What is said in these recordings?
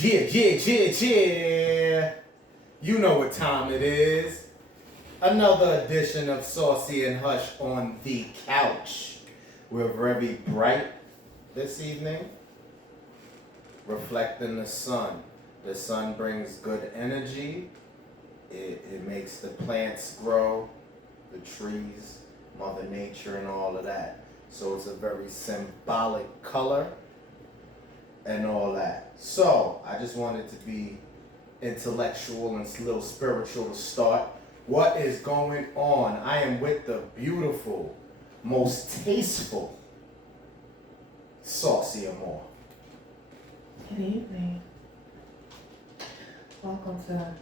Yeah, yeah, yeah, yeah. You know what time it is. Another edition of Saucy and Hush on the couch. We're very bright this evening, reflecting the sun. The sun brings good energy. It makes the plants grow, the trees, Mother Nature, and all of that. So it's a very symbolic color and all that. So I just wanted to be intellectual and a little spiritual to start. What is going on? I am with the beautiful, most tasteful Saucy Amore. Good evening. Welcome to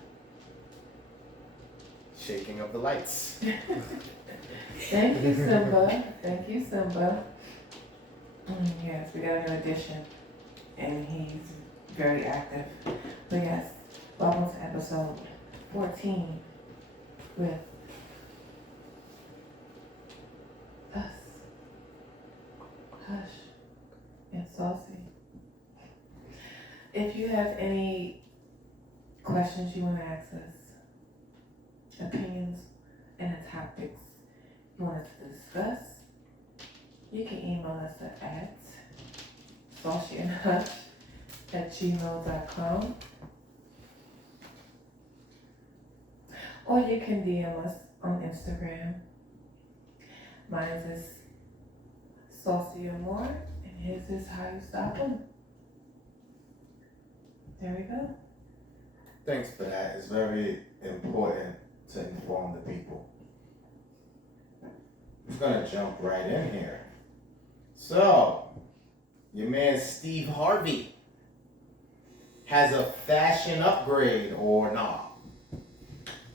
Shaking of the lights. Thank you, Simba. Thank you, Simba. Yes, we got a new addition, and he's very active. But yes, welcome to episode 14 with us, Hush, and Saucy. If you have any questions you want to ask us, opinions, and topics you want us to discuss, you can email us at saucyandhush@gmail.com, or you can DM us on Instagram. Mine is Saucy Amore, and his is How You Stop 'Em. There we go. Thanks for that. It's very important to inform the people. I'm just gonna jump right in here. So, your man Steve Harvey has a fashion upgrade or not.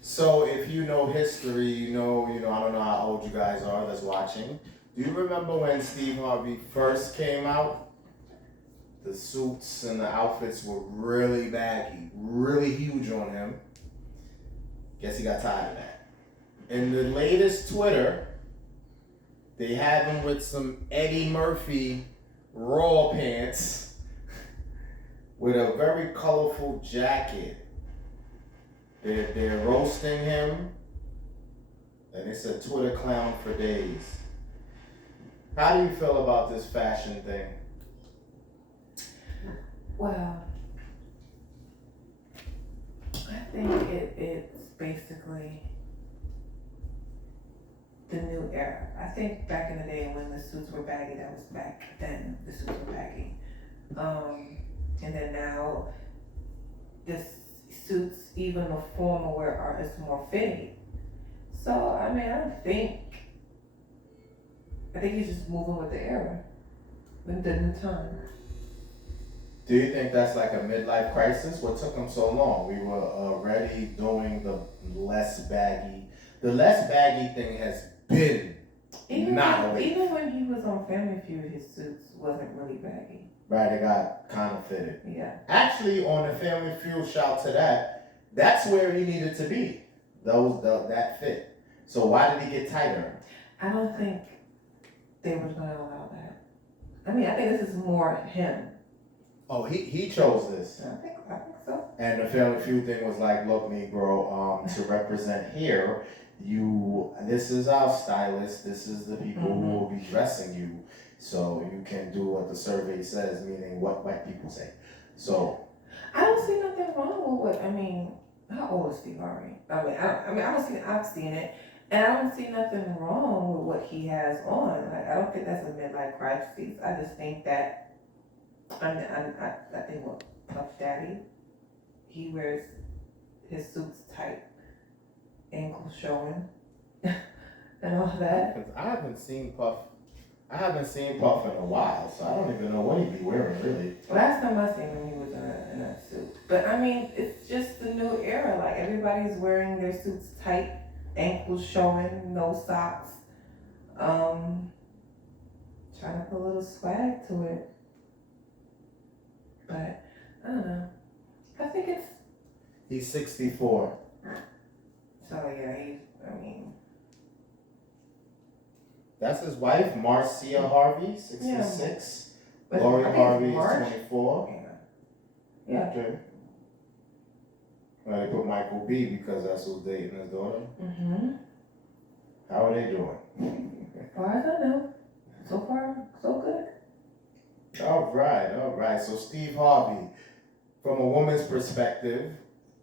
So if you know history, you know, I don't know how old you guys are that's watching. Do you remember when Steve Harvey first came out? The suits and the outfits were really baggy, really huge on him. Guess he got tired of that. In the latest Twitter, they have him with some Eddie Murphy raw pants with a very colorful jacket. They're roasting him, and it's a Twitter clown for days. How do you feel about this fashion thing? Well, I think it's basically the new era. I think back in the day when the suits were baggy, that was back then, the suits were baggy. And then now, the suits, even the formal wear are is more fitting. So, I mean, I think he's just moving with the era, with the new time. Do you think that's like a midlife crisis? What took him so long? We were already doing the less baggy. The less baggy thing has been Even away. even when he was on Family Feud, his suits wasn't really baggy. Right, it got kind of fitted. Yeah. Actually, on the Family Feud, shout to that. That's where he needed to be. That fit. So why did he get tighter? I don't think they were gonna allow that. I mean, I think this is more him. Oh, he chose this. I think so. And the Family Feud thing was like, look, Negro, to represent here, this is our stylist, this is the people who will be dressing you, so you can do what the survey says, meaning what white people say. So I don't see nothing wrong with what, I mean, how old is Steve Harvey? I've seen it, and I don't see nothing wrong with what he has on. Like, I don't think that's a midlife crisis. I just think that, I think what Puff Daddy, he wears his suits tight, ankles showing, and all that. 'cause I haven't seen Puff in a while, so I don't even know what he'd be wearing really. Last time I seen him, he was in a suit. But I mean, it's just the new era. Like, everybody's wearing their suits tight, ankles showing, no socks. Trying to put a little swag to it. But I don't know. I think it's He's 64. so yeah. That's his wife, Marcia Harvey, 66. But Lori I think Harvey is March. 24. Yeah. Okay. They put Michael B because that's who's dating his daughter. Mm-hmm. How are they doing? As far as I know, so far, so good. All right. So Steve Harvey, from a woman's perspective,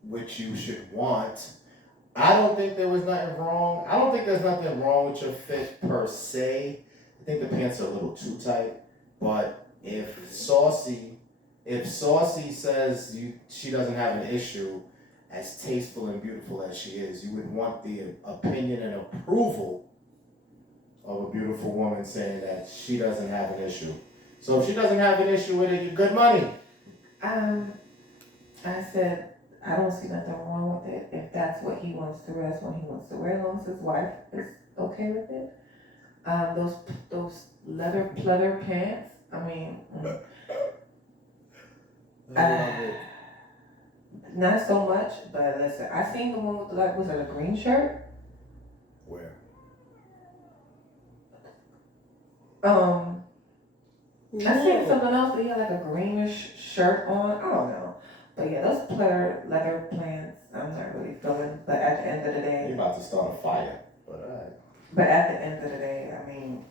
which you should want, I don't think there was nothing wrong. I don't think there's nothing wrong with your fit per se. I think the pants are a little too tight. But if Saucy says she doesn't have an issue, as tasteful and beautiful as she is, you would want the opinion and approval of a beautiful woman saying that she doesn't have an issue. So if she doesn't have an issue with it, you're good money. I said I don't see nothing wrong with it. If that's what he wants to wear, that's what he wants to wear, as long as his wife is okay with it. Those leather pleather pants. I mean, I love it. not so much. But listen, I seen the one with was it a green shirt? Where? I seen something else that he had like a greenish shirt on. I don't know. But yeah, those pleather leather pants, I'm not really feeling. But at the end of the day, You're about to start a fire. But alright. But at the end of the day, I mean,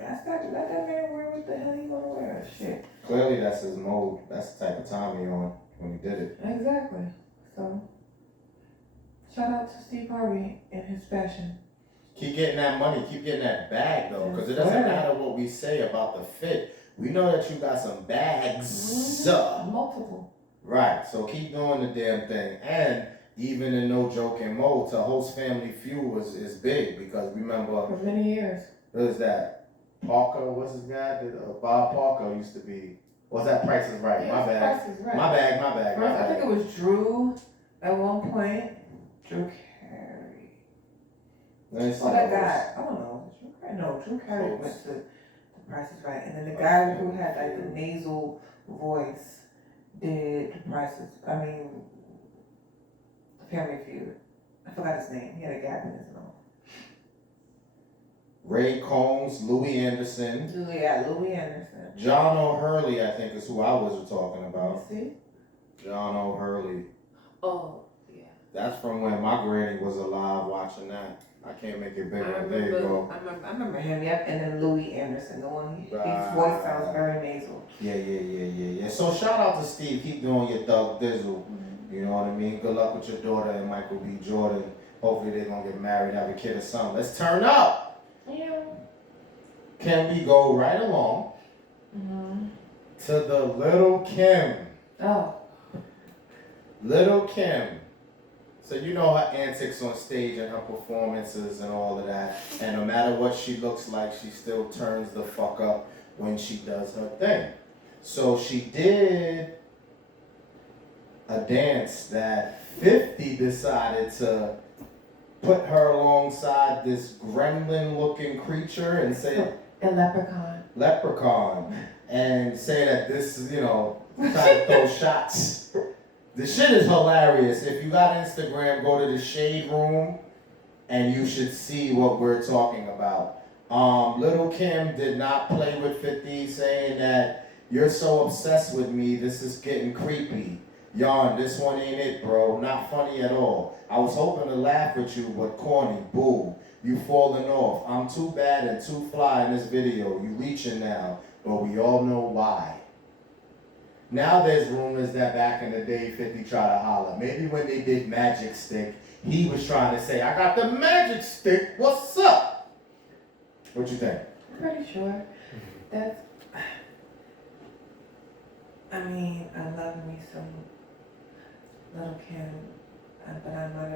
let that man wear what the hell he wanna wear. Shit. Clearly that's his mode. That's the type of time he on when he did it. Exactly. So, shout out to Steve Harvey and his fashion. Keep getting that money, keep getting that bag though, because it doesn't Yeah. matter what we say about the fit. We know that you got some bags. Multiple. Right, so keep doing the damn thing. And even in no joking mode, to host Family Feud is big because remember, For many years. there's that Parker, what's his guy? Bob Parker used to be, was that Price is Right? My bad. Price is Right. My bad. First, I think it was Drew at one point. Drew Carey. Oh, that guy. I don't know. Drew Carey. No, Drew Carey went to The Price is Right. And then the guy who had like the nasal voice did The Family Feud. I forgot his name. He had a gap in his nose. Ray Combs, Louis Anderson. Yeah, Louis Anderson. John O'Hurley, I think is who I was talking about. See? John O'Hurley. Oh, yeah. That's from when my granny was alive watching that. I can't make it bigger. There you go. I remember him, yep. And then Louis Anderson, the one, his voice sounds very nasal. Yeah. So shout out to Steve. Keep doing your thug dizzle. You know what I mean? Good luck with your daughter and Michael B. Jordan. Hopefully they're going to get married, have a kid or something. Let's turn up. Yeah. Can we go right along to the Little Kim? Oh. Little Kim. So you know her antics on stage and her performances and all of that. And no matter what she looks like, she still turns the fuck up when she does her thing. So she did a dance that 50 decided to put her alongside this gremlin-looking creature and say... A leprechaun. Leprechaun. And say that this is, trying to throw shots. The shit is hilarious. If you got Instagram, go to the Shade Room and you should see what we're talking about. Little Kim did not play with 50, saying that you're so obsessed with me, this is getting creepy. Yarn, this one ain't it, bro. Not funny at all. I was hoping to laugh with you, but corny. Boo. You falling off. I'm too bad and too fly in this video. You reaching now, but we all know why. Now there's rumors that back in the day 50 tried to holler. Maybe when they did Magic Stick, he was trying to say, I got the magic stick, what's up? What you think? I'm pretty sure that's... I love me some Little Kim, but I'm not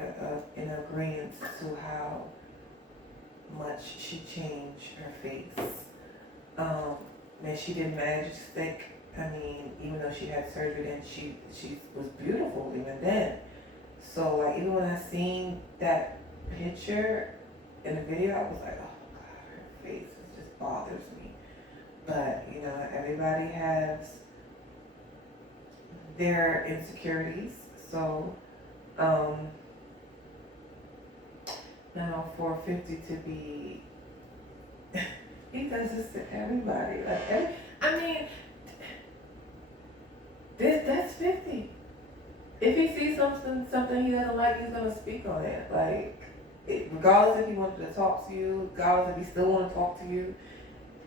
in agreement to how much she changed her face. And she did Magic Stick. Even though she had surgery, then she was beautiful even then. So like even when I seen that picture in the video, I was like, oh God, her face just bothers me. But everybody has their insecurities. So now for 50 to be, he does this to everybody. That's 50. If he sees something he doesn't like, he's gonna speak on it. Like, regardless if he wanted to talk to you, regardless if he still want to talk to you,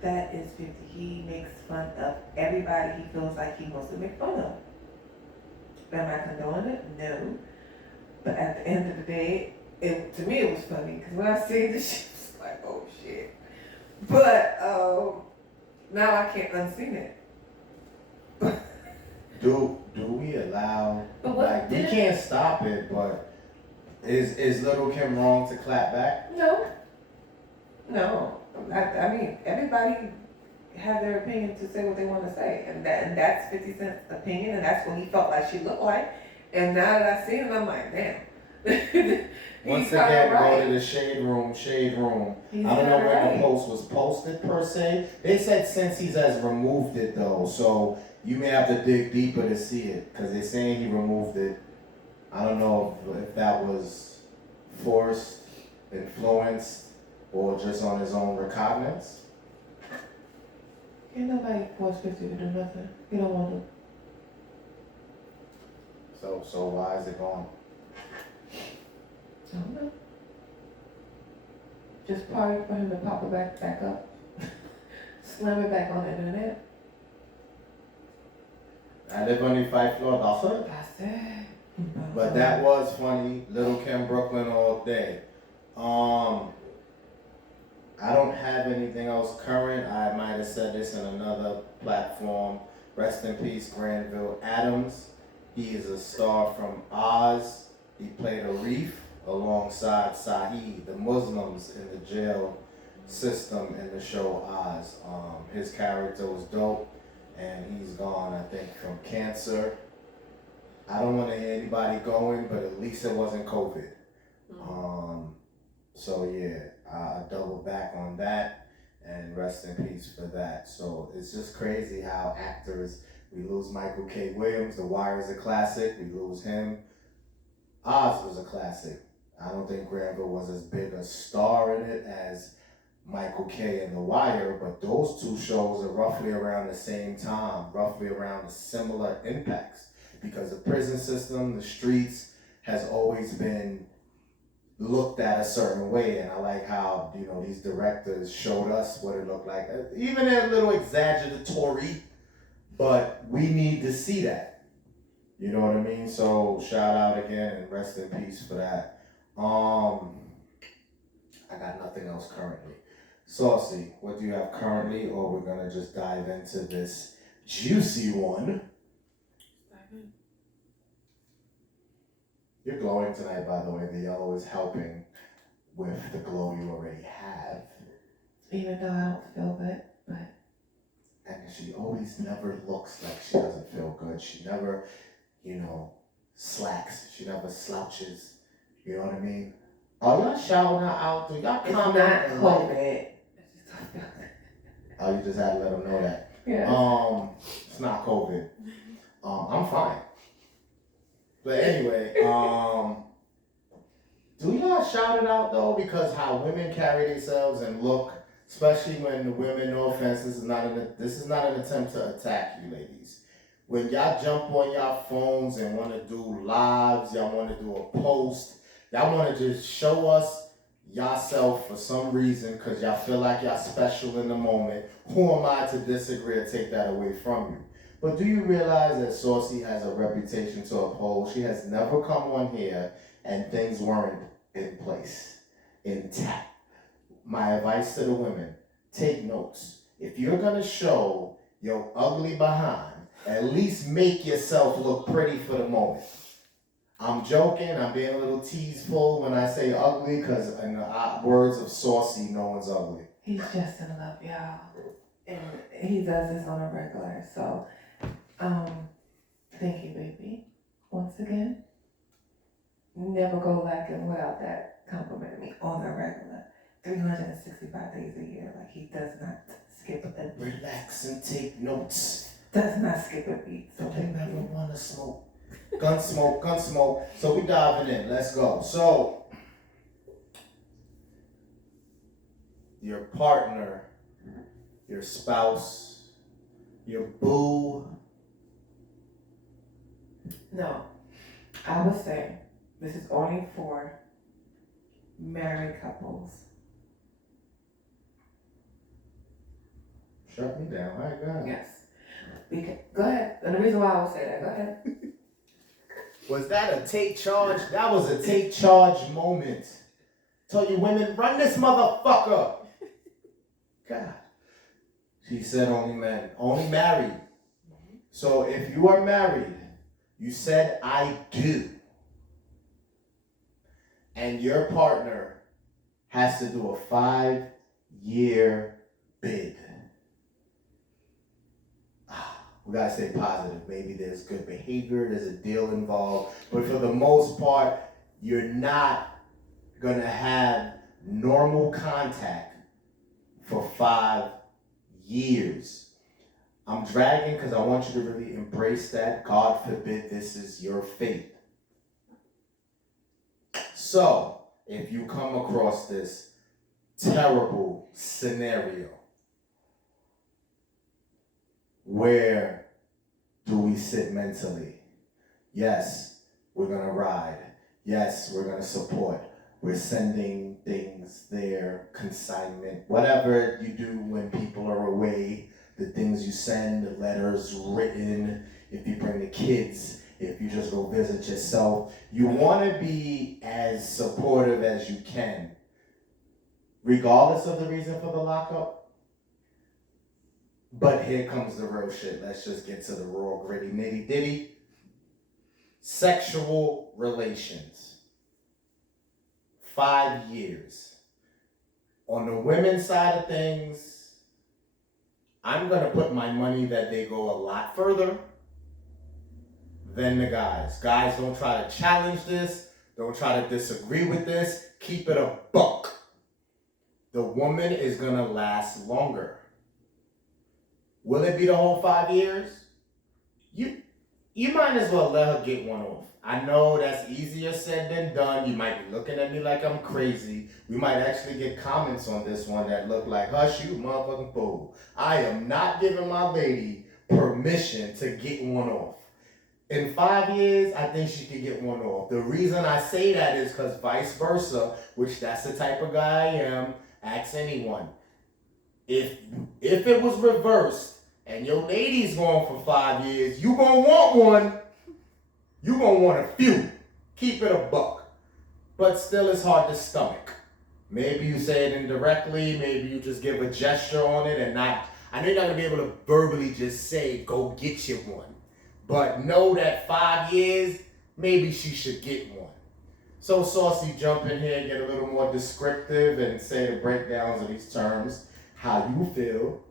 that is 50. He makes fun of everybody he feels like he wants to make fun of. Am I condoning it? No. But at the end of the day, to me it was funny because when I seen this shit, I was like, oh shit. But now I can't unseen it. Do we allow? But what Like, we can't stop it, but is Little Kim wrong to clap back? No. I mean, everybody have their opinion to say what they want to say, and that's 50 Cent's opinion, and that's what he felt like she looked like. And now that I see him, I'm like, damn. Once again, go to the shade room. He's I don't know when right. the post was posted per se. They said since he has removed it though, so you may have to dig deeper to see it because they're saying he removed it. I don't know if that was forced, influenced, or just on his own recognizance. Ain't nobody force 50 to do nothing. You don't want to. So why is it gone? I don't know. Just party for him to pop it back up. Slam it back on the internet. I live on the 5th floor of the hood. That's it. But that was funny. Little Kim Brooklyn all day. I don't have anything else current. I might have said this in another platform. Rest in peace, Granville Adams. He is a star from Oz. He played Arif alongside Saeed, the Muslims in the jail system in the show Oz. His character was dope, and he's gone, I think, from cancer. I don't want to hear anybody going, but at least it wasn't COVID. So yeah, I double back on that, and rest in peace for that. So it's just crazy how actors, we lose Michael K. Williams, The Wire is a classic, we lose him. Oz was a classic. I don't think Granville was as big a star in it as Michael K. and The Wire, but those two shows are roughly around the same time, roughly around the similar impacts, because the prison system, the streets, has always been looked at a certain way, and I like how, you know, these directors showed us what it looked like, even a little exaggeratory, but we need to see that. You know what I mean? So shout out again and rest in peace for that. I got nothing else currently. Saucy, what do you have currently, or we're gonna just dive into this juicy one? You're glowing tonight, by the way. The yellow is helping with the glow you already have. Even though I don't feel good, but. And she always never looks like she doesn't feel good. She never, slacks. She never slouches. You know what I mean? Are y'all shouting her out? Do y'all comment? It's not COVID. Oh, you just had to let them know that. Yeah. It's not COVID. I'm fine. But anyway, do y'all shout it out though? Because how women carry themselves and look, especially when the women, no offense, this is not an attempt to attack you ladies. When y'all jump on y'all phones and want to do lives, y'all want to do a post, y'all want to just show us yourself for some reason because y'all feel like y'all special in the moment. Who am I to disagree or take that away from you? But do you realize that Saucy has a reputation to uphold? She has never come on here and things weren't in place, intact. My advice to the women, take notes. If you're gonna show your ugly behind, at least make yourself look pretty for the moment. I'm joking, I'm being a little teaseful when I say ugly, because in the words of Saucy, no one's ugly. He's just in love, y'all. And he does this on a regular, so thank you, baby. Once again, never go lacking without that complimenting me on a regular. 365 days a year, like he does not skip a beat. Relax and take notes. Does not skip a beat. So they never want to smoke. Gun smoke. So we diving in. Let's go. So your partner, your spouse, your boo, No, I would say this is only for married couples. Shut me down. All right, go ahead. Yes. Go ahead. And the reason why I would say that, go ahead. Was that a take charge? That was a take charge moment. Tell you women, run this motherfucker. God. She said only men, only married. So if you are married, you said I do. And your partner has to do a 5-year bid. We gotta stay positive. Maybe there's good behavior, there's a deal involved, but for the most part, you're not gonna have normal contact for 5 years. I'm dragging because I want you to really embrace that. God forbid this is your fate. So, if you come across this terrible scenario, where do we sit mentally? Yes, we're gonna ride. Yes, we're gonna support. We're sending things there, consignment, whatever you do when people are away, the things you send, the letters written, if you bring the kids, if you just go visit yourself. You wanna be as supportive as you can, regardless of the reason for the lockup. But here comes the real shit. Let's just get to the raw, gritty, nitty ditty. Sexual relations. 5 years. On the women's side of things, I'm gonna put my money that they go a lot further than the guys. Guys, don't try to challenge this. Don't try to disagree with this. Keep it a buck. The woman is gonna last longer. Will it be the whole 5 years? You might as well let her get one off. I know that's easier said than done. You might be looking at me like I'm crazy. We might actually get comments on this one that look like, hush you motherfucking fool. I am not giving my lady permission to get one off. In 5 years, I think she could get one off. The reason I say that is because vice versa, which that's the type of guy I am, ask anyone. If it was reversed, and your lady's going for 5 years, you gonna want one. You gonna want a few. Keep it a buck. But still it's hard to stomach. Maybe you say it indirectly, maybe you just give a gesture on it and not, I know you're not gonna be able to verbally just say, go get you one. But know that 5 years, maybe she should get one. So Saucy, jump in here and get a little more descriptive and say the breakdowns of these terms, how you feel,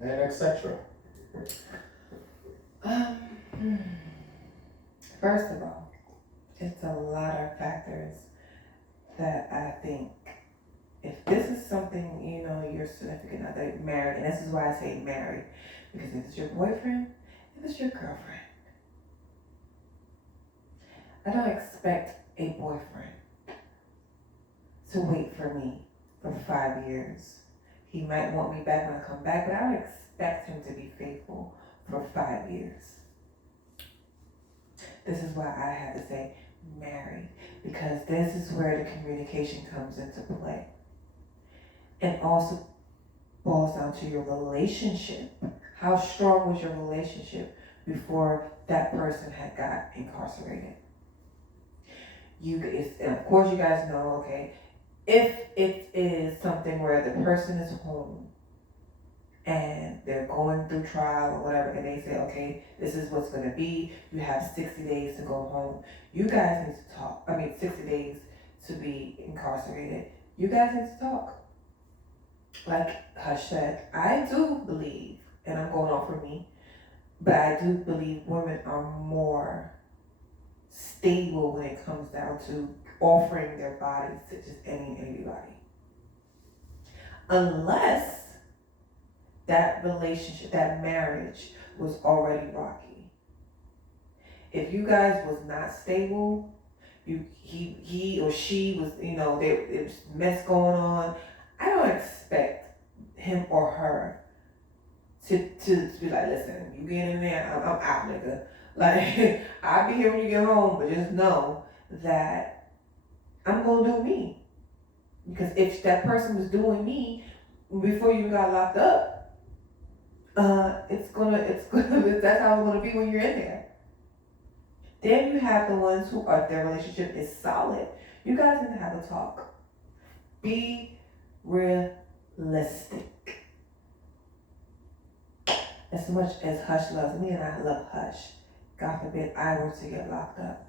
and etc. First of all, it's a lot of factors that I think, if this is something, your significant other married, and this is why I say married, because if it's your boyfriend, if it's your girlfriend, I don't expect a boyfriend to wait for me for 5 years. He might want me back when I come back, but I don't expect him to be faithful for 5 years. This is why I had to say married, because this is where the communication comes into play. And also boils down to your relationship. How strong was your relationship before that person had got incarcerated? And of course you guys know, okay, if it is something where the person is home and they're going through trial or whatever, and they say, okay, this is what's going to be, you have 60 days to go home. You guys need to talk. 60 days to be incarcerated. You guys need to talk. Like Hush said, I do believe, and I'm going off for me, but I do believe women are more stable when it comes down to offering their bodies to just anybody. Unless that relationship, that marriage was already rocky. If you guys was not stable, he or she was, there was mess going on, I don't expect him or her to be like, listen, you get in there, I'm out, nigga. Like, I'll be here when you get home, but just know that I'm gonna do me. Because if that person was doing me before you got locked up, it's gonna, that's how it's gonna be when you're in there. Then you have the ones who are, their relationship is solid. You guys need to have a talk. Be realistic. As much as Hush loves me and I love Hush, God forbid I were to get locked up,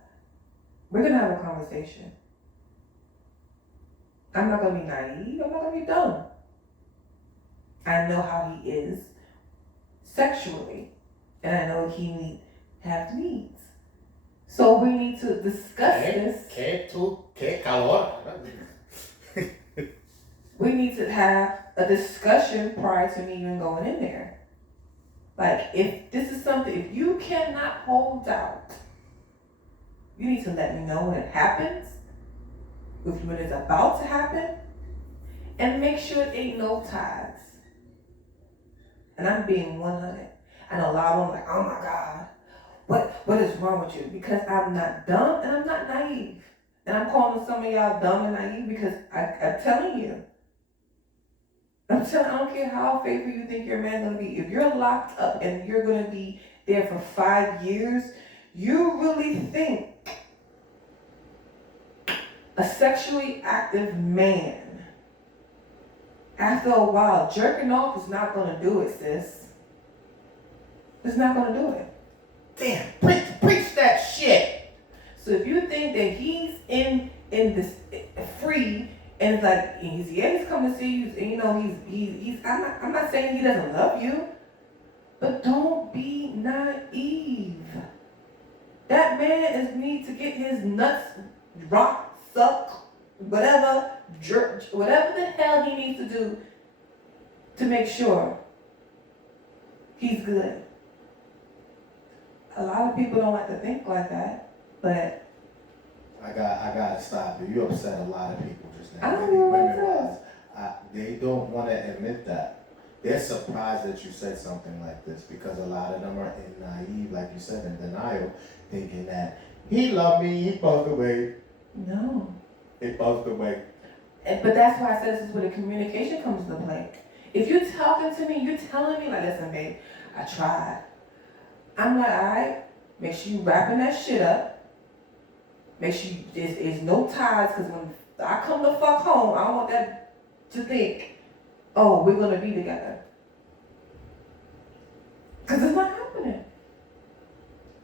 we're gonna have a conversation. I'm not gonna be naive, I'm not gonna be dumb. I know how he is sexually, and I know he have needs. So we need to discuss this. Que calor. We need to have a discussion prior to me even going in there. Like, if this is something, if you cannot hold out, you need to let me know when it happens, when it's about to happen, and make sure it ain't no ties. And I'm being 100. I know a lot of them like, oh my God, what is wrong with you? Because I'm not dumb and I'm not naive. And I'm calling some of y'all dumb and naive because I'm telling you. I don't care how faithful you think your man's gonna be. If you're locked up and you're gonna be there for 5 years, you really think a sexually active man, after a while, jerking off is not gonna do it, sis. It's not gonna do it. Damn, preach that shit. So if you think that he's in this free, and it's like he's coming to see you, and you know he's I'm not saying he doesn't love you, but don't be naive. That man needs to get his nuts rock, suck, whatever, jerk, whatever the hell he needs to do to make sure he's good. A lot of people don't like to think like that, but I gotta stop you. You upset a lot of people just now. I don't know what Women-wise. They don't want to admit that. They're surprised that you said something like this because a lot of them are naive, like you said, in denial, thinking that he loved me, he buzzed away. no. It buzzed away. But that's why I said this is where the communication comes into play. If you're talking to me, you're telling me like, listen, babe, I tried. I'm like, all right, make sure you wrapping that shit up. Make sure there's no ties, because when I come the fuck home, I don't want that to think, oh, we're gonna be together. Because it's not happening.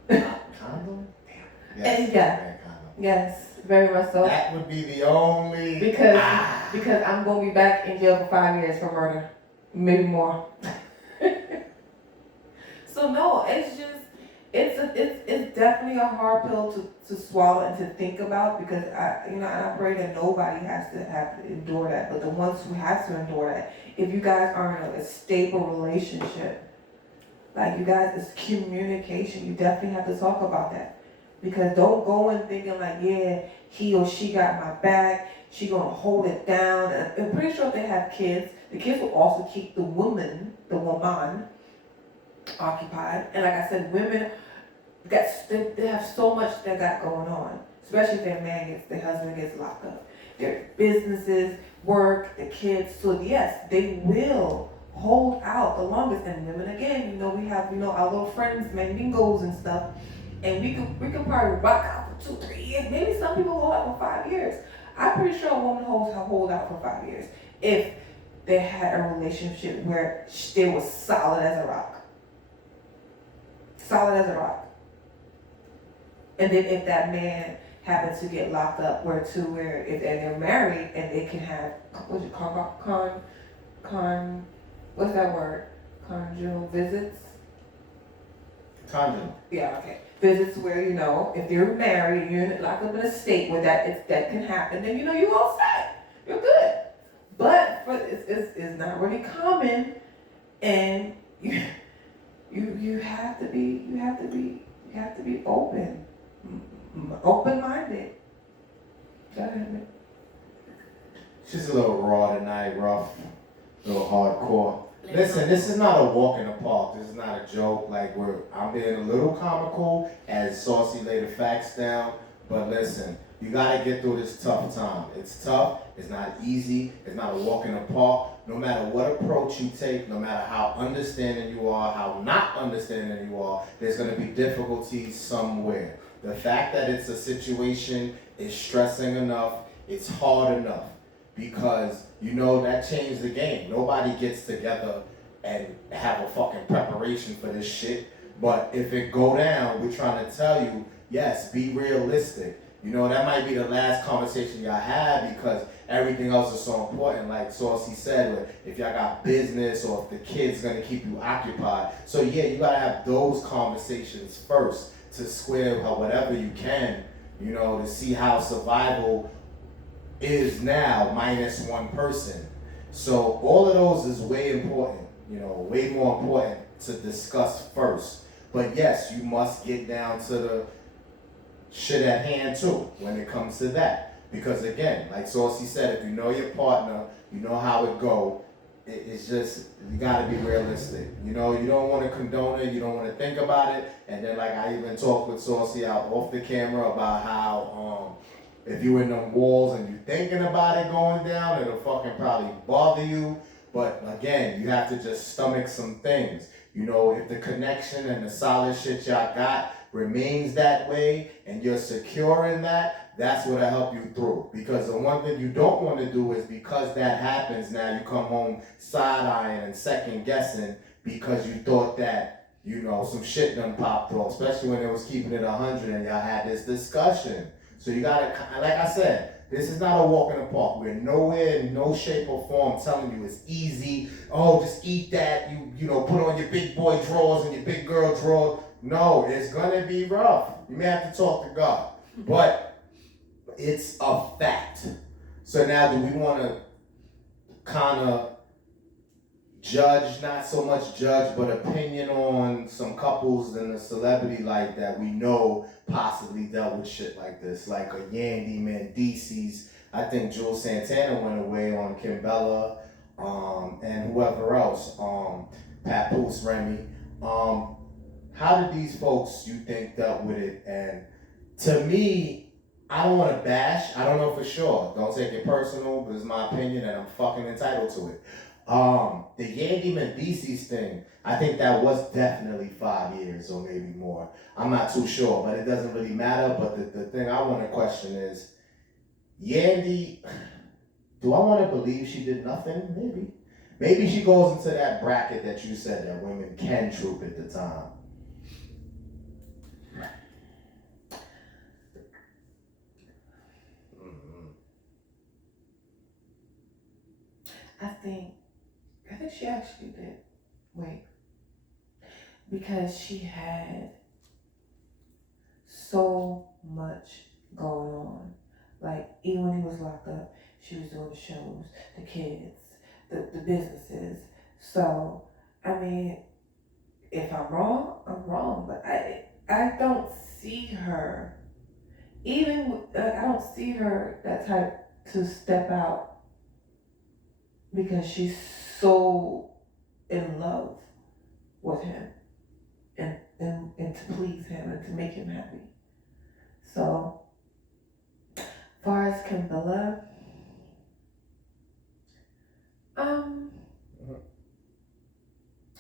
Condom? Damn. Yes. And yeah. Condom. Yes, very much so. That would be the only. Because I'm gonna be back in jail for 5 years for murder, maybe more. So no, it's just it's definitely a hard pill to swallow and to think about, because I pray that nobody has to endure that, but the ones who have to endure that, if you guys are in a stable relationship, like you guys, it's communication. You definitely have to talk about that, because don't go in thinking like, yeah, he or she got my back, she gonna hold it down. And I'm pretty sure if they have kids, the kids will also keep the woman occupied. And like I said, women, they have so much they got going on, especially if their husband gets locked up. Their businesses, work, the kids. So yes, they will hold out the longest. And women, again, we have, our little friends, mandingos and stuff, and we could probably rock out for 2-3 years. Maybe some people hold out for 5 years. I'm pretty sure a woman hold out for 5 years if they had a relationship where they were solid as a rock. Solid as a rock. And then if that man happens to get locked up, where if they're married and they can have, what's it called, what's that word? Conjugal visits? Conjugal. Yeah, okay. Visits where, if you're married and you're locked up in a state where that can happen, then you're all set. You're good. But it's not really common, and you have to be open-minded. Go ahead, man. She's a little raw tonight, rough, a little hardcore. Listen, this is not a walk in the park. This is not a joke. Like I'm being a little comical as Saucy laid the facts down. But listen, you gotta get through this tough time. It's tough. It's not easy. It's not a walk in the park. No matter what approach you take, no matter how understanding you are, how not understanding you are, there's gonna be difficulties somewhere. The fact that it's a situation is stressing enough. It's hard enough. Because that changed the game. Nobody gets together and have a fucking preparation for this shit. But if it go down, we're trying to tell you, yes, be realistic. That might be the last conversation y'all have because everything else is so important. Like Saucy said, if y'all got business or if the kid's gonna keep you occupied. So yeah, you gotta have those conversations first to square whatever you can, to see how survival is now minus one person. So all of those is way important, way more important to discuss first. But yes, you must get down to the shit at hand too when it comes to that. Because again, like Saucy said, if you know your partner, you know how it go. It's just, you gotta be realistic. You don't want to condone it, you don't want to think about it. And then like I even talked with Saucy out off the camera about how if you in them walls and you thinking about it going down, it'll fucking probably bother you. But again, you have to just stomach some things. If the connection and the solid shit y'all got remains that way and you're secure in that, that's what'll help you through. Because the one thing you don't want to do is because that happens, now you come home side-eyeing and second guessing because you thought that, some shit done popped off, especially when it was keeping it 100 and y'all had this discussion. So you gotta, like I said, this is not a walk in the park. We're nowhere in no shape or form telling you it's easy. Oh, just eat that. You put on your big boy drawers and your big girl drawers. No, it's gonna be rough. You may have to talk to God, but it's a fact. So now, do we want to kind of judge, not so much judge, but opinion on some couples and a celebrity like that we know possibly dealt with shit like this, like a Yandy Mendices. I think Jules Santana went away on Kimbella, and whoever else, Papoose, Remy. How did these folks, you think, dealt with it? And to me, I don't want to bash. I don't know for sure. Don't take it personal, but it's my opinion and I'm fucking entitled to it. The Yandy Mendices thing, I think that was definitely 5 years or maybe more. I'm not too sure, but it doesn't really matter. But the thing I want to question is, Yandy, do I want to believe she did nothing? Maybe. Maybe she goes into that bracket that you said that women can troop at the time. I think she actually did. Wait. Because she had so much going on. Like, even when he was locked up, she was doing the shows, the kids, the businesses. So, I mean, if I'm wrong, I'm wrong. But I don't see her, I don't see her that type to step out because she's so in love with him and to please him and to make him happy. So, as far as Kimbella, I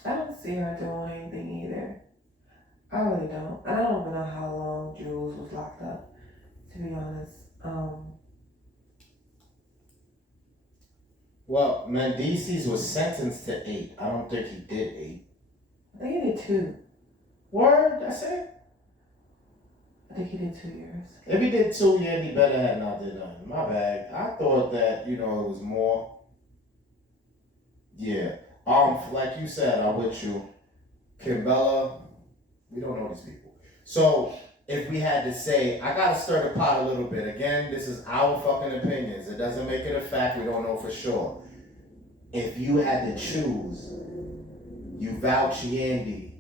don't see her doing anything either. I really don't. I don't even know how long Jules was locked up, to be honest. Well, Mendices was sentenced to 8. I don't think he did 8. I think he did 2. Word? That's it? I think he did 2 years. If he did 2, yeah, he better have not did nothing. My bad. I thought that, it was more. Yeah. Like you said, I'm with you. Kimbella, we don't know these people. So, if we had to say, I gotta stir the pot a little bit. Again, this is our fucking opinions. It doesn't make it a fact. We don't know for sure. If you had to choose, you vouch Yandy,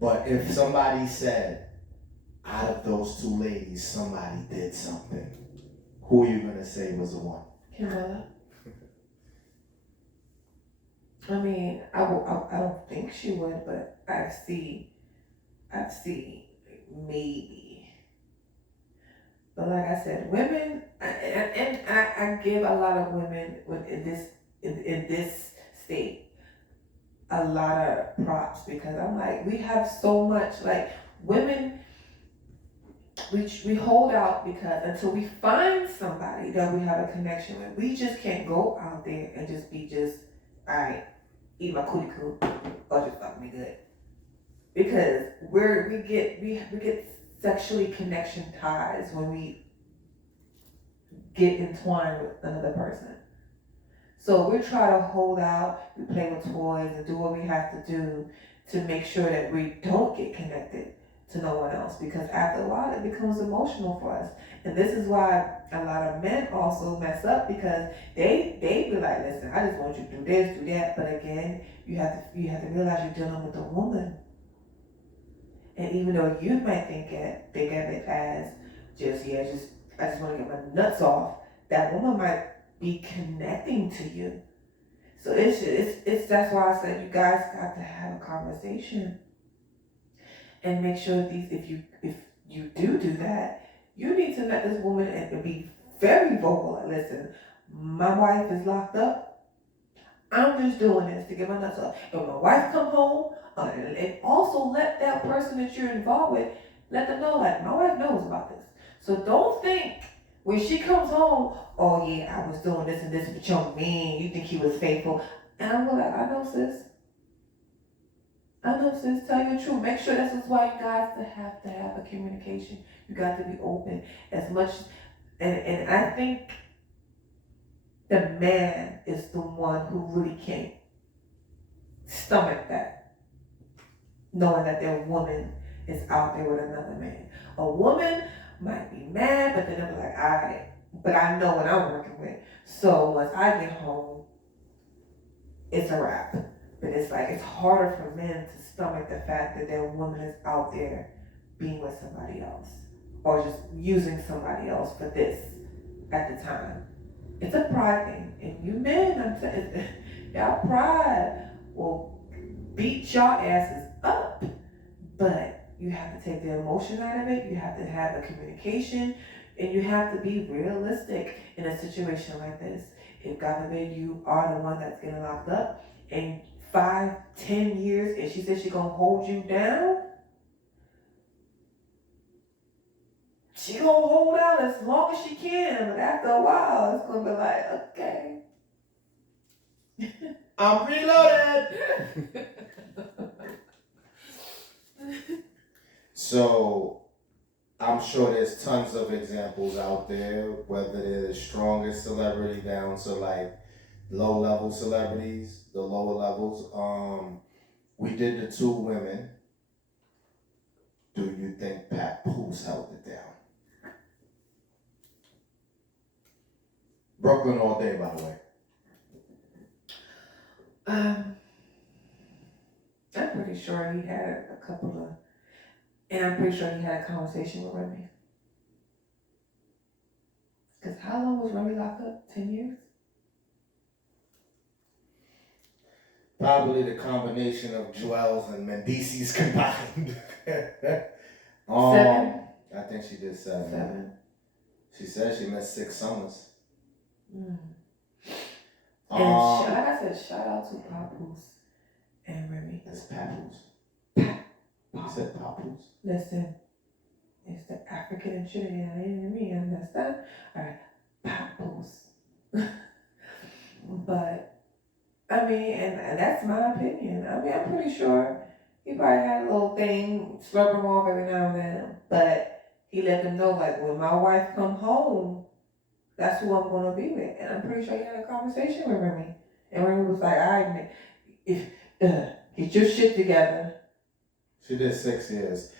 but if somebody said, out of those 2 ladies, somebody did something, who are you gonna say was the one? Kimbella. I mean, I don't think she would, but I've seen maybe. But like I said, women, I give a lot of women in this state a lot of props because I'm like, we have so much like women. We hold out because until we find somebody that we have a connection with, we just can't go out there and just be just, all right, eat my cootie coo or just fuck me good because we get sexually connection ties when we get entwined with another person. So we try to hold out, we play with toys and do what we have to do to make sure that we don't get connected to no one else because after a while it becomes emotional for us. And this is why a lot of men also mess up because they be like, listen, I just want you to do this, do that. But again, you have to realize you're dealing with a woman. And even though you might think of it as just I just want to get my nuts off, that woman might be connecting to you. So it's that's why I said you guys got to have a conversation and make sure these if you do that, you need to let this woman and be very vocal. Like, listen, my wife is locked up. I'm just doing this to get my nuts off. And when my wife come home, and also let that person that you're involved with, let them know like my wife knows about this. So don't think when she comes home, oh yeah, I was doing this and this with your man. You think he was faithful? And I'm like, I know sis. I know sis. Tell you the truth. Make sure this is why you guys to have a communication. You got to be open as much. And I think the man is the one who really can't stomach that, knowing that their woman is out there with another man. A woman might be mad, but then they'll be like, all right, but I know what I'm working with. So once I get home, it's a wrap. But it's like, it's harder for men to stomach the fact that their woman is out there being with somebody else or just using somebody else for this at the time. It's a pride thing. And you men, I'm saying, y'all pride will beat y'all asses up. But you have to take the emotion out of it. You have to have a communication, and you have to be realistic in a situation like this. If God forbid you are the one that's getting locked up, and 5, 10 years, and she says she's gonna hold you down, she gonna hold out as long as she can. But after a while, it's gonna be like, okay, I'm reloaded. So I'm sure there's tons of examples out there, whether they're the strongest celebrity down to like low level celebrities, the lower levels. We did the two women. Do you think Pat Poose held it down? Brooklyn all day, by the way. I'm pretty sure he had a couple of, and I'm pretty sure he had a conversation with Remy. Because how long was Remy locked up? 10 years? Probably the combination of Joel's and Mendice's combined. 7? I think she did 7. 7. She said she missed 6 summers. Mm. And like I said, shout out to Papoose and Remy. It's Papoose. You said Papoose? Listen, it's the African and shit in me, understand? Alright, Papoose. But I mean, and that's my opinion. I mean, I'm pretty sure he probably had a little thing, slurp him off every now and then. But he let them know, like, when my wife come home, that's who I'm gonna be with. And I'm pretty sure he had a conversation with Remy. And Remy was like, all right, man, if get your shit together. She did 6 years.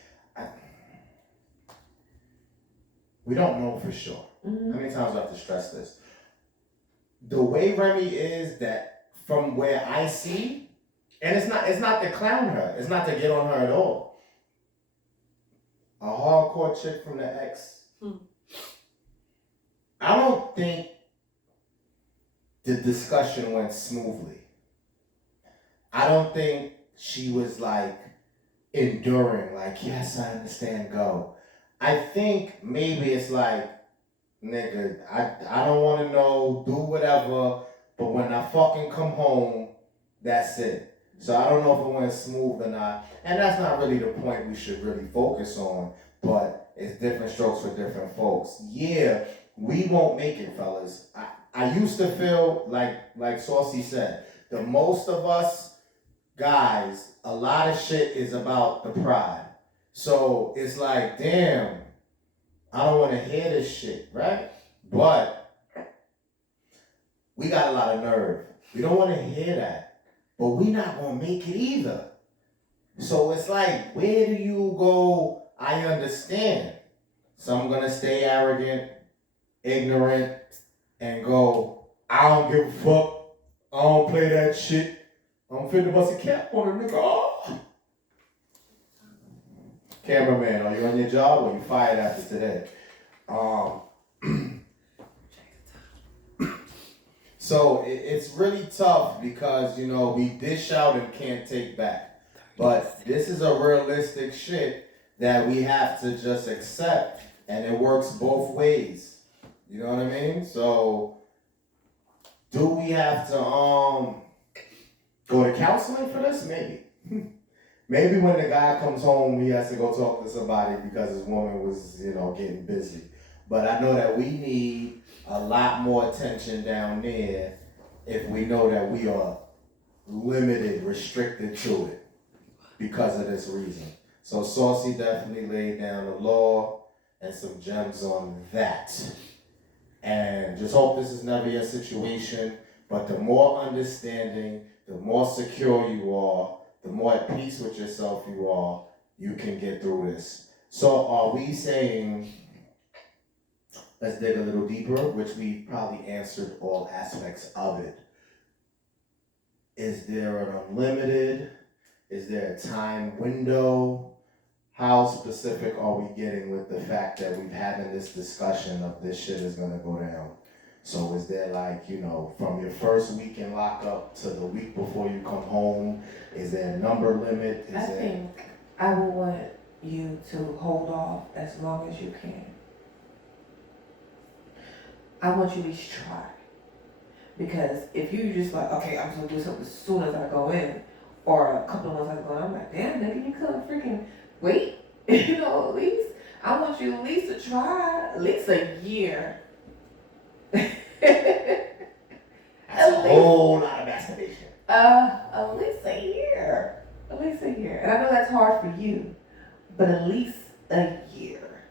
We don't know for sure. Mm-hmm. How many times do I have to stress this? The way Remy is, that from where I see, and it's not to clown her, it's not to get on her at all. A hardcore chick from the ex. I don't think the discussion went smoothly. I don't think she was like enduring, like, yes, I understand, go. I think maybe it's like, nigga, I don't want to know, do whatever, but when I fucking come home, that's it. So I don't know if it went smooth or not. And that's not really the point we should really focus on, but it's different strokes for different folks. Yeah, we won't make it, fellas. I used to feel like Saucy said, the most of us guys, a lot of shit is about the pride. So it's like, damn, I don't want to hear this shit, right? But we got a lot of nerve. We don't want to hear that. But we not going to make it either. So it's like, where do you go? I understand. Some going to stay arrogant, ignorant, and go, I don't give a fuck. I don't play that shit. I'm finna bust a cap on a nigga. Oh. Cameraman, are you on your job or you fired after today? So it's really tough because, you know, we dish out and can't take back. But this is a realistic shit that we have to just accept, and it works both ways. You know what I mean? So do we have to go to counseling for this? Maybe. Maybe when the guy comes home, he has to go talk to somebody because his woman was, you know, getting busy. But I know that we need a lot more attention down there if we know that we are limited, restricted to it because of this reason. So Saucy definitely laid down the law and some gems on that. And just hope this is never your situation, but the more understanding, the more secure you are, the more at peace with yourself you are, you can get through this. So are we saying, let's dig a little deeper, which we probably answered all aspects of it. Is there an unlimited? Is there a time window? How specific are we getting with the fact that we've having this discussion of this shit is gonna go down? So is there like, you know, from your first week in lockup to the week before you come home, is there a number limit? I think I would want you to hold off as long as you can. I want you to at least try. Because if you just like, okay, I'm just gonna do something as soon as I go in, or a couple of months after going, I'm like, damn, nigga, you couldn't freaking wait, you know, at least. I want you at least to try, at least a year. That's a whole lot of masturbation. At least a year. At least a year. And I know that's hard for you, but at least a year.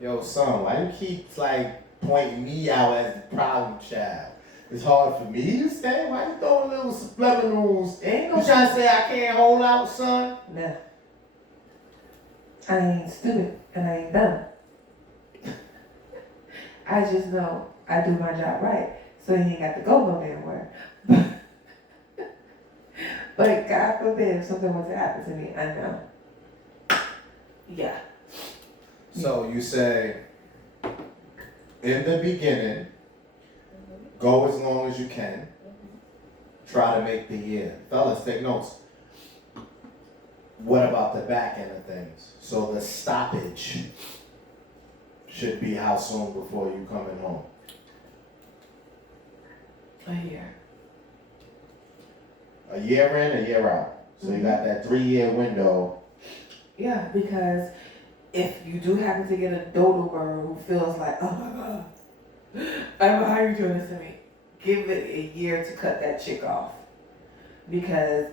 Yo, son, why you keep like pointing me out as the problem child? It's hard for me, you say? Why you throwing little subliminals? Ain't no You trying to say I can't hold out, son? No. I ain't stupid and I ain't dumb. I just know I do my job right, so you ain't got to go no damn where. But God forbid if something was to happen to me, I know. Yeah. So you say, in the beginning, go as long as you can. Try to make the year. Fellas, take notes. What about the back end of things? So the stoppage should be how soon before you coming home? A year. A year in, a year out. So you got that 3-year window. Yeah, because if you do happen to get a dodo bird who feels like, oh my God, I don't know how you're doing this to me, give it a year to cut that chick off. Because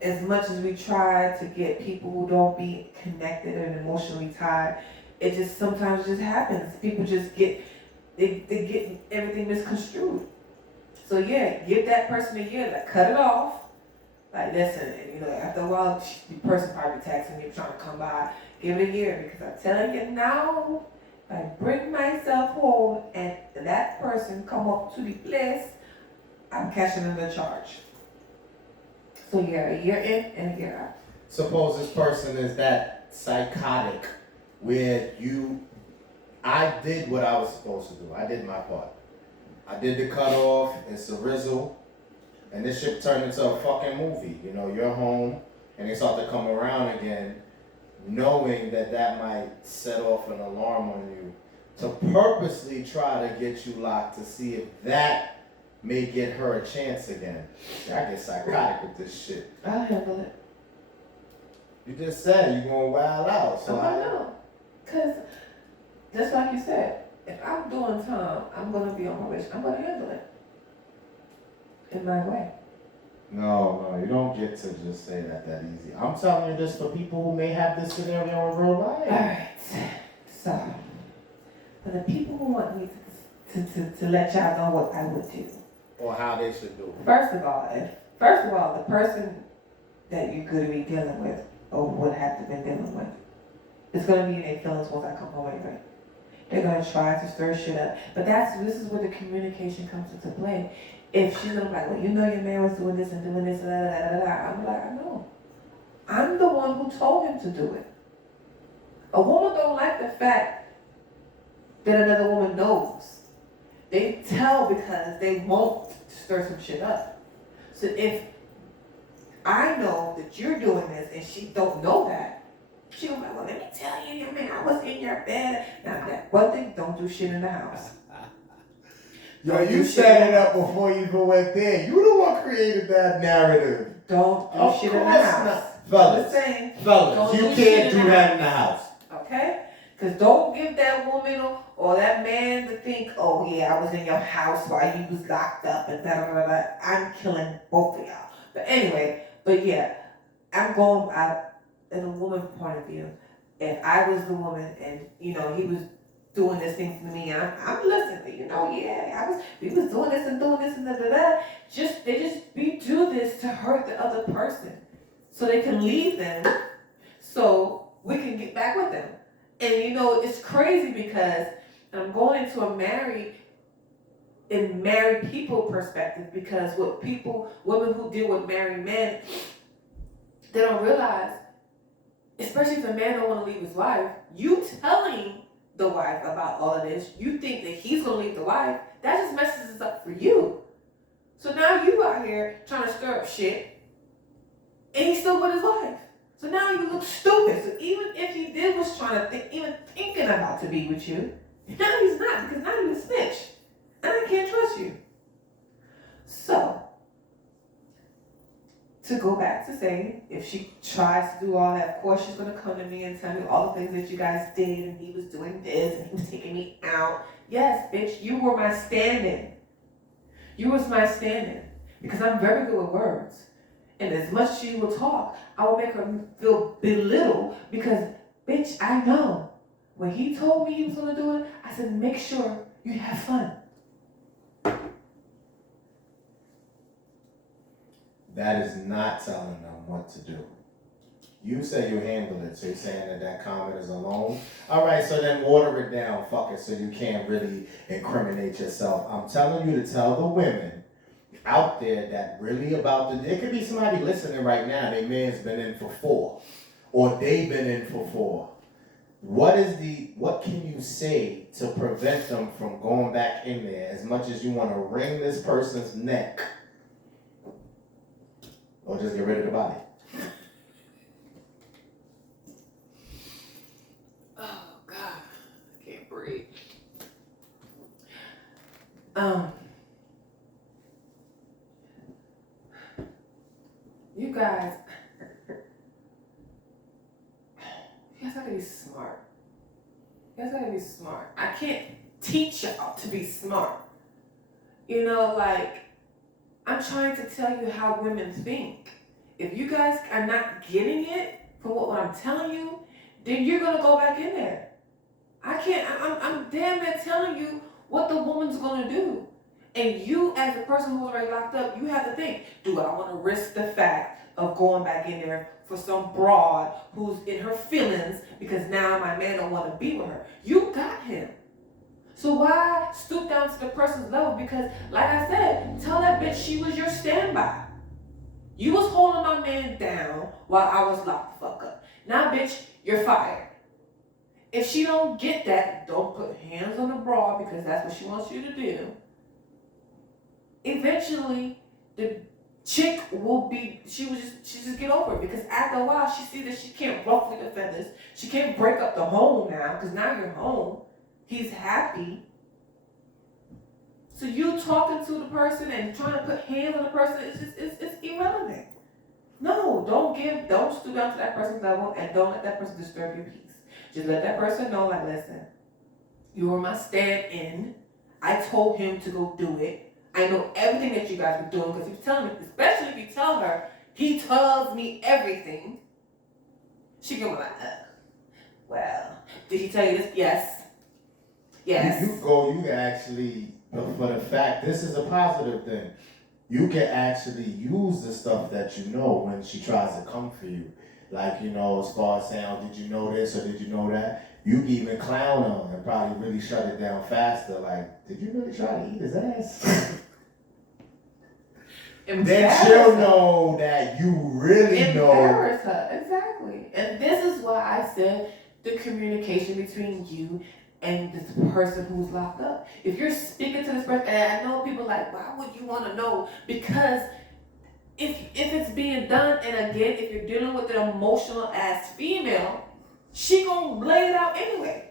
as much as we try to get people who don't be connected and emotionally tied, it just sometimes just happens. People just get, they get everything misconstrued. So yeah, give that person a year to cut it off. Like listen, you know, after a while, the person probably texting you trying to come by. Give it a year because I'm telling you now, if I bring myself home and that person come up to the place, I'm cashing in the charge. So yeah, a year in and a year out. Suppose this person is that psychotic where I did what I was supposed to do. I did my part. I did the cutoff, it's a rizzle. And this shit turned into a fucking movie. You know, you're home and they start to come around again, knowing that that might set off an alarm on you to purposely try to get you locked to see if that may get her a chance again. I get psychotic with this shit. I'll handle it. You just said you're going to wild out. So I know. Because, just like you said, if I'm doing time, I'm going to be on my wish. I'm going to handle it. In my way. No, you don't get to just say that easy. I'm telling you this for people who may have this scenario in real life. Alright. So, for the people who want me to let y'all know what I would do. Or how they should do it. First of all, the person that you're going to be dealing with, or would have to been dealing with, is going to be in their feelings once I come home anyway. They're going to try to stir shit up. But this is where the communication comes into play. If she's going to be like, well, you know your man was doing this and doing this, I'm like, I know. I'm the one who told him to do it. A woman don't like the fact that another woman knows. They tell because they want to stir some shit up. So if I know that you're doing this and she don't know that, she gonna be like, well, let me tell you, I was in your bed. Now that one thing, don't do shit in the house. Yo, you set it up before you even went there. You the one created that narrative. Don't do shit in the house. Fellas, you can't do that in the house. Okay? Because don't give that woman or that man to think, oh yeah, I was in your house while you was locked up and da da da da. I'm killing both of y'all. But anyway, I'm going out in a woman's point of view. If I was the woman and, he was doing this thing to me, and I'm listening, we was doing this and da da da. We do this to hurt the other person. So they can leave them so we can get back with them. And it's crazy because I'm going into a married people perspective, because women who deal with married men, they don't realize, especially if the man don't want to leave his wife, you telling the wife about all of this, you think that he's going to leave the wife, that just messes us up for you. So now you out here trying to stir up shit, and he's still with his wife. So now you look stupid. So even if he was trying to thinking about to be with you, now he's not, because now he's a snitch. And I can't trust you. So, to go back to saying, if she tries to do all that, of course she's going to come to me and tell me all the things that you guys did, and he was doing this, and he was taking me out. Yes, bitch, you were my stand-in. You was my stand-in. Because I'm very good with words. And as much as she will talk, I will make her feel belittled, because, bitch, I know. When he told me he was going to do it, I said, make sure you have fun. That is not telling them what to do. You say you handle it, so you're saying that comment is alone. All right, so then water it down, fuck it, so you can't really incriminate yourself. I'm telling you to tell the women out there that really there could be somebody listening right now, their man's been in for 4, or they've been in for 4. What can you say to prevent them from going back in there, as much as you want to wring this person's neck, or just get rid of the body? Oh God, I can't breathe. You guys gotta be smart. You guys gotta be smart. I can't teach y'all to be smart. I'm trying to tell you how women think. If you guys are not getting it from what I'm telling you, then you're gonna go back in there. I'm damn near telling you what the woman's gonna do. And you, as a person who's already locked up, you have to think, do I want to risk the fact of going back in there for some broad who's in her feelings because now my man don't want to be with her? You got him. So why stoop down to the person's level? Because, like I said, tell that bitch she was your standby. You was holding my man down while I was locked the fuck up. Now, bitch, you're fired. If she don't get that, don't put hands on the broad, because that's what she wants you to do. Eventually, the chick she just get over it, because after a while she sees that she can't ruffle the feathers, she can't break up the home now, because now you're home, he's happy. So you talking to the person and trying to put hands on the person, it's irrelevant. No, don't stoop down to that person's level, and don't let that person disturb your peace. Just let that person know, like, listen, you were my stand-in. I told him to go do it. I know everything that you guys were doing, because he was telling me, especially if you tell her, he tells me everything. She can be like, well, did he tell you this? Yes. Yes. You actually, for the fact, this is a positive thing. You can actually use the stuff that you know when she tries to come for you. Like, as far as saying, oh, did you know this or did you know that? You can even clown them and probably really shut it down faster. Like, did you really try to eat his ass? Then she'll know that you really know. Embarrass her, exactly. And this is why I said the communication between you and this person who's locked up. If you're speaking to this person, and I know people like, why would you want to know? Because if it's being done, and again, if you're dealing with an emotional ass female, she gonna lay it out anyway.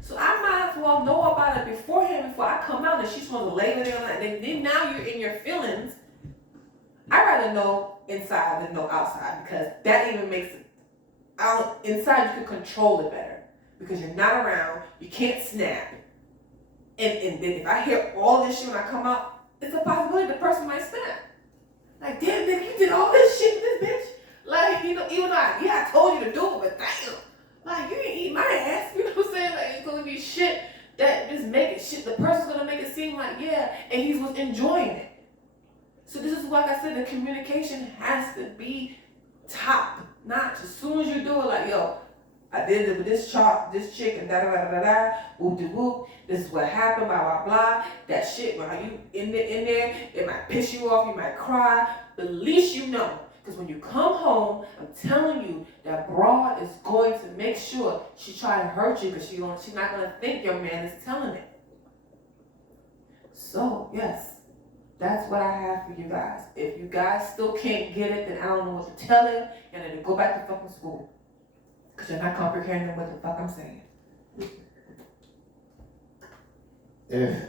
So I might as well know about it beforehand, before I come out and she's supposed to lay it on. And then now you're in your feelings. I'd rather know inside than know outside, because that even makes it. Inside you can control it better, because you're not around, you can't snap. And then if I hear all this shit when I come out, it's a possibility the person might snap. Like, damn, nigga, you did all this shit to this bitch? Like, even though, I told you to do it, but damn. Like, you didn't eat my ass. You know what I'm saying? Like, it's gonna be shit that just make it shit. The person's gonna make it seem like, yeah, and he was enjoying it. So this is, like I said, the communication has to be top notch. As soon as you do it, like, yo, I did it with this chick, and da-da-da-da-da, whoop-de-whoop, this is what happened, blah, blah, blah. That shit, while you in there, it might piss you off, you might cry, but at least you know. Because when you come home, I'm telling you, that broad is going to make sure she try to hurt you, because she's not going to think your man is telling it. So, yes, that's what I have for you guys. If you guys still can't get it, then I don't know what to tell you, and then go back to fucking school. Because you're not comprehending what the fuck I'm saying. And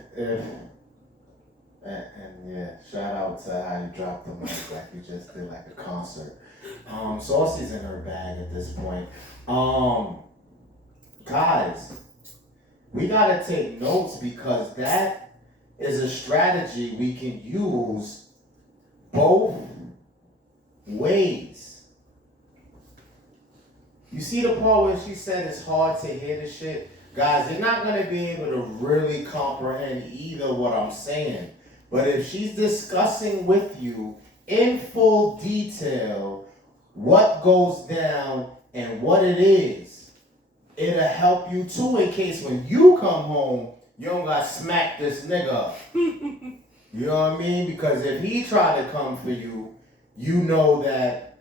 yeah, shout out to how you dropped the mic like you just did, like a concert. Saucy's in her bag at this point. Guys, we gotta take notes, because that is a strategy we can use both ways. You see the part where she said it's hard to hear the shit? Guys, they're not going to be able to really comprehend either what I'm saying. But if she's discussing with you in full detail what goes down and what it is, it'll help you too, in case when you come home, you don't got to smack this nigga up. You know what I mean? Because if he try to come for you, you know that,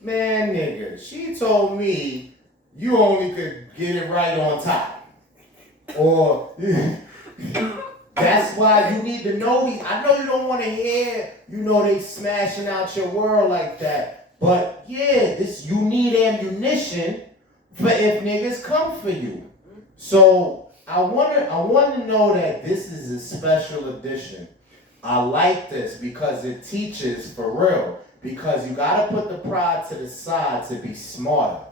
man, nigga, she told me you only could get it right on top. Or that's why you need to know these. I know you don't want to hear, they smashing out your world like that. But yeah, you need ammunition for if niggas come for you. So I want to know that this is a special edition. I like this because it teaches for real. Because you gotta put the pride to the side to be smarter.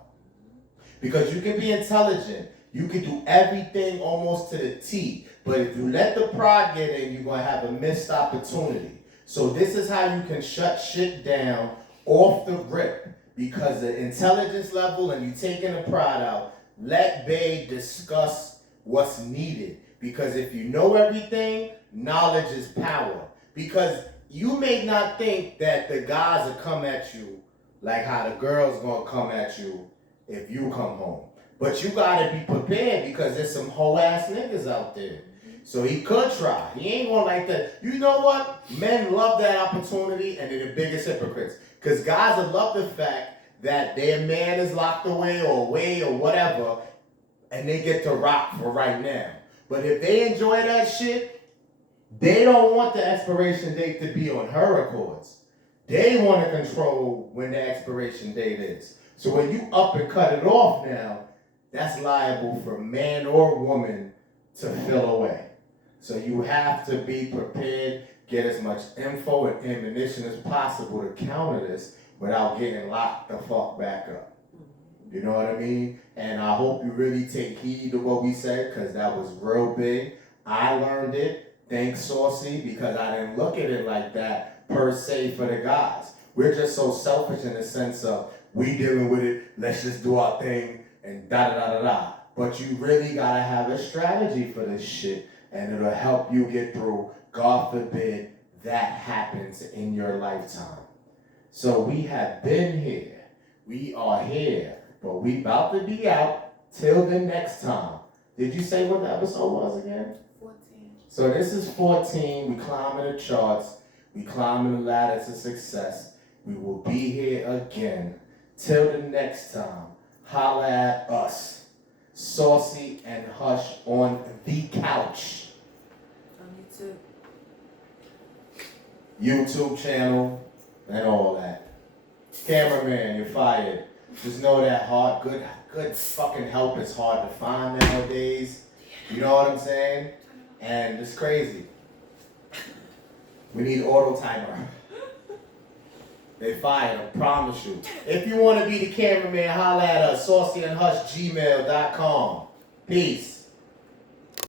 Because you can be intelligent. You can do everything almost to the T. But if you let the pride get in, you're gonna have a missed opportunity. So this is how you can shut shit down off the rip. Because the intelligence level and you taking the pride out, let Bae discuss what's needed. Because if you know everything, knowledge is power. Because you may not think that the guys will come at you like how the girls gonna come at you if you come home. But you gotta be prepared, because there's some hoe ass niggas out there. So he could try. He ain't gonna like that. You know what? Men love that opportunity, and they're the biggest hypocrites. Because guys will love the fact that their man is locked away or whatever, and they get to rock for right now. But if they enjoy that shit, They don't want the expiration date to be on her records. They want to control when the expiration date is. So when you up and cut it off now, that's liable for man or woman to fill away. So you have to be prepared, get as much info and ammunition as possible to counter this without getting locked the fuck back up. You know what I mean? And I hope you really take heed to what we said, because that was real big. I learned it, thanks Saucy, because I didn't look at it like that per se for the guys. We're just so selfish in the sense of we dealing with it, let's just do our thing and da da da da da. But you really gotta have a strategy for this shit, and it'll help you get through. God forbid that happens in your lifetime. So we have been here, we are here, but we about to be out till the next time. Did you say what the episode was again? 14. So this is 14. We climbing the charts. We climbing the ladder to success. We will be here again. Till the next time, holla at us. Saucy and Hush on the couch. On YouTube. YouTube channel and all that. Cameraman, you're fired. Just know that good fucking help is hard to find nowadays. You know what I'm saying? And it's crazy. We need auto timer. They fired, I promise you. If you want to be the cameraman, holla at us, saucyandhushgmail.com. Peace.